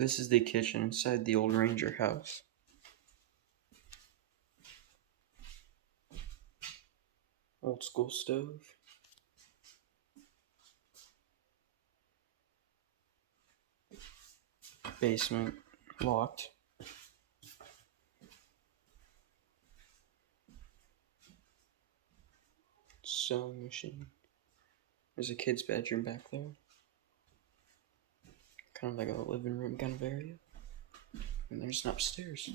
This is the kitchen inside the old Ranger house. Old school stove. Basement locked. Sewing machine. There's a kid's bedroom back there. Kind of like a living room kind of area. And there's an upstairs.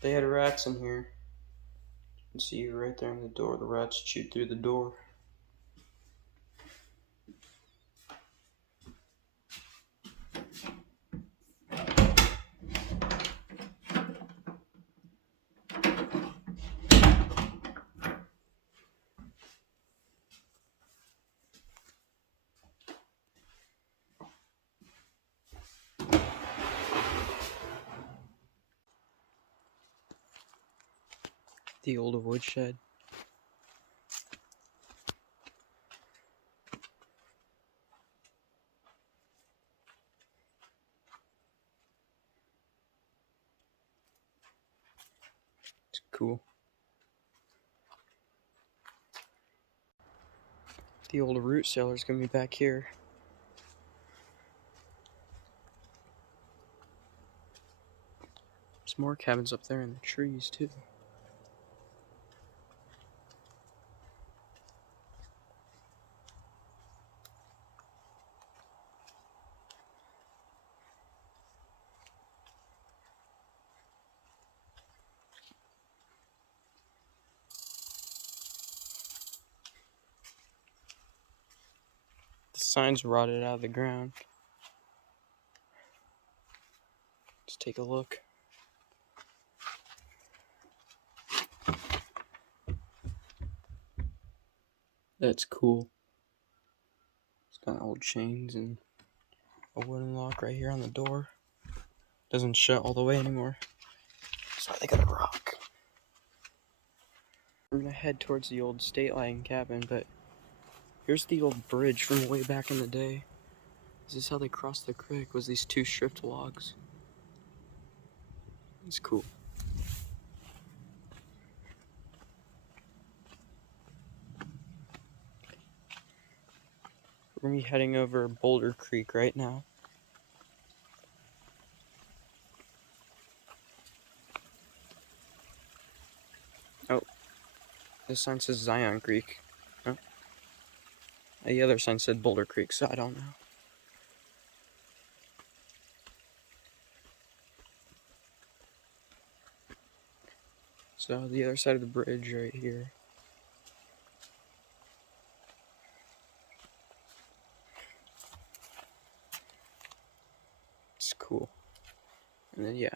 They had rats in here. You can see right there in the door. The rats chewed through the door. The old woodshed. It's cool. The old root cellar's gonna be back here. There's more cabins up there in the trees too. The sign's rotted out of the ground. Let's take a look. That's cool. It's got old chains and a wooden lock right here on the door. Doesn't shut all the way anymore. So they got a rock. We're gonna head towards the old state line cabin, but here's the old bridge from way back in the day. This is how they crossed the creek, was these two stripped logs. It's cool. We're gonna be heading over Boulder Creek right now. Oh, this sign says Zion Creek. Oh. The other sign said Boulder Creek, so I don't know. So the other side of the bridge right here. It's cool. And then yeah.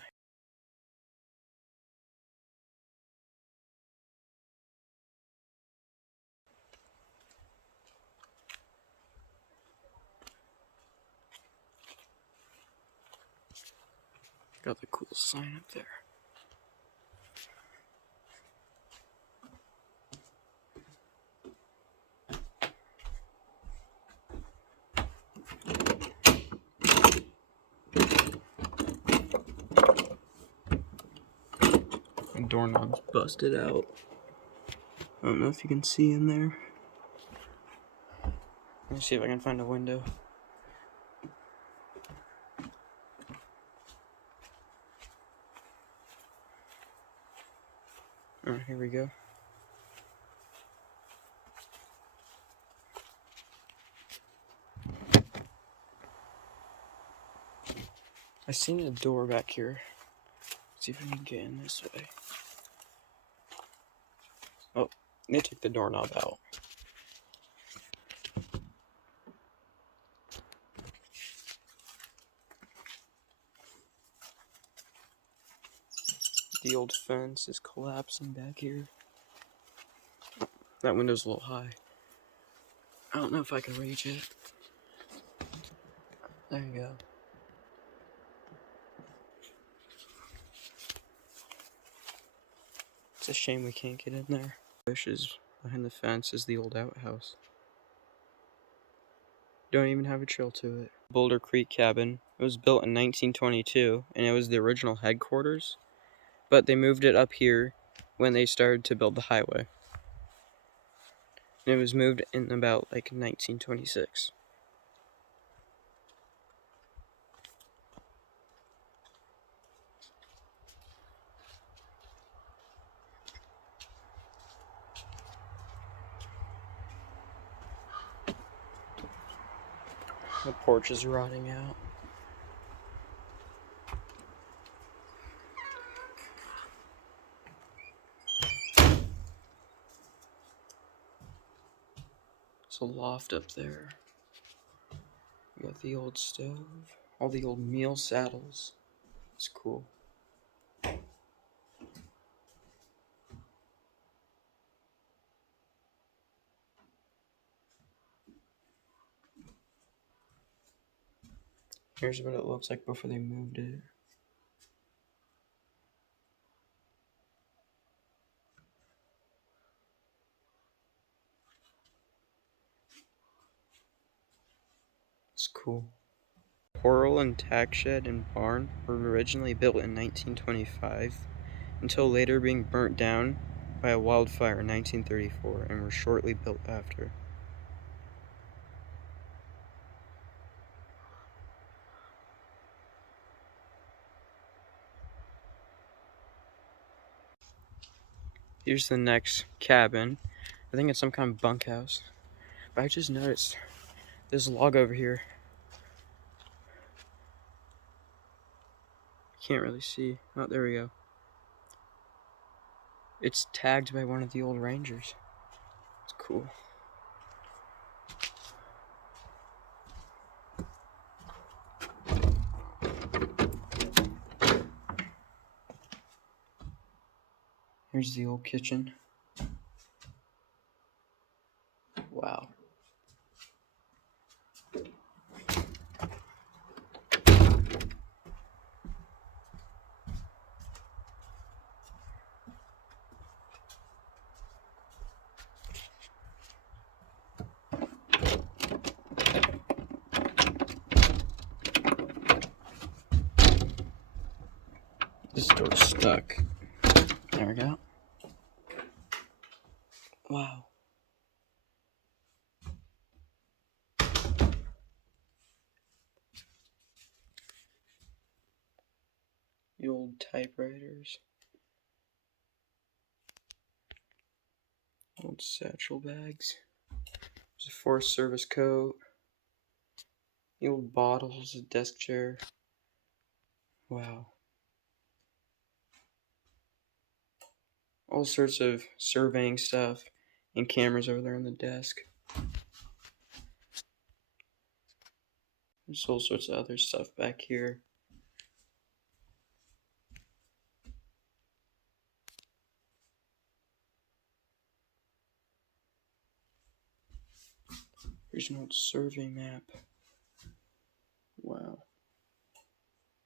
Got the cool sign up there. The doorknob's busted out. I don't know if you can see in there. Let me see if I can find a window. Alright, here we go. I seen a door back here. Let's see if we can get in this way. Oh, they took the doorknob out. The old fence is collapsing back here. That window's a little high. I don't know if I can reach it. There you go. It's a shame we can't get in there. Bushes behind the fence is the old outhouse. Don't even have a trail to it. Boulder Creek cabin. It was built in 1922, and it was the original headquarters, but they moved it up here when they started to build the highway. And it was moved in about like 1926. The porch is rotting out. There's a loft up there. You got the old stove, all the old meal saddles. It's cool. Here's what it looks like before they moved it. It's cool. Corral and tack shed and barn were originally built in 1925 until later being burnt down by a wildfire in 1934 and were shortly built after. Here's the next cabin. I think it's some kind of bunkhouse. But I just noticed this log over here. I can't really see. Oh, there we go. It's tagged by one of the old rangers. It's cool. Here's the old kitchen. Wow. This door's stuck. There we go. Wow. The old typewriters. Old satchel bags. There's a Forest Service coat. The old bottles, a desk chair. Wow. All sorts of surveying stuff and cameras over there on the desk. There's all sorts of other stuff back here. Here's an old survey map. Wow.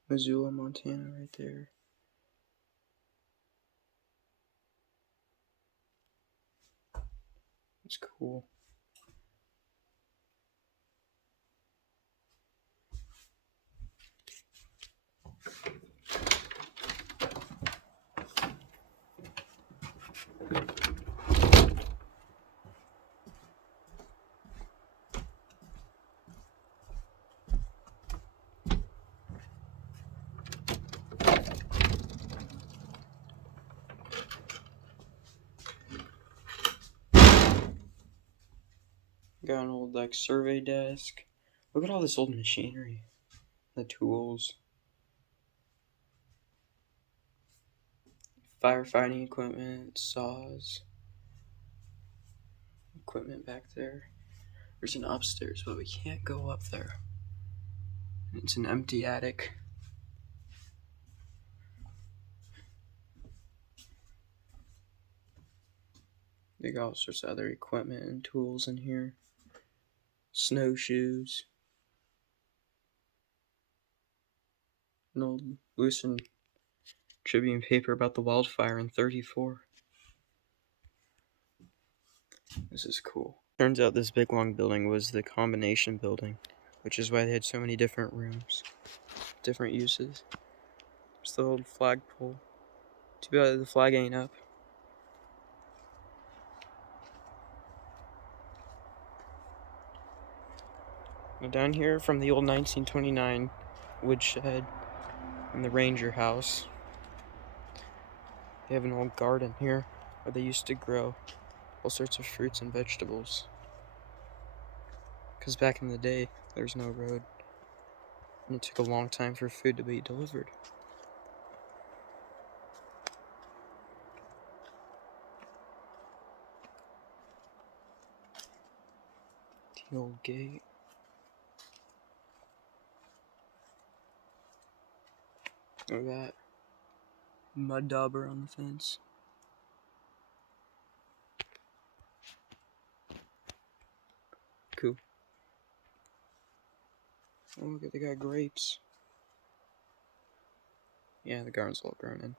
Missoula, Montana right there. It's cool. Got an old like survey desk. Look at all this old machinery. The tools. Firefighting equipment, saws. Equipment back there. There's an upstairs, but we can't go up there. It's an empty attic. They got all sorts of other equipment and tools in here. snowshoes, an old loosened Tribune paper about the wildfire in 34. This is cool. Turns out this big long building was the combination building, which is why they had so many different rooms, different uses. There's the old flagpole. Too bad the flag ain't up. Now down here from the old 1929 woodshed and the Ranger house, they have an old garden here where they used to grow all sorts of fruits and vegetables. Because back in the day, there's no road, and it took a long time for food to be delivered. The old gate. Look at that. Mud dauber on the fence. Cool. Oh, look at, they got grapes. Yeah, the garden's all grown in.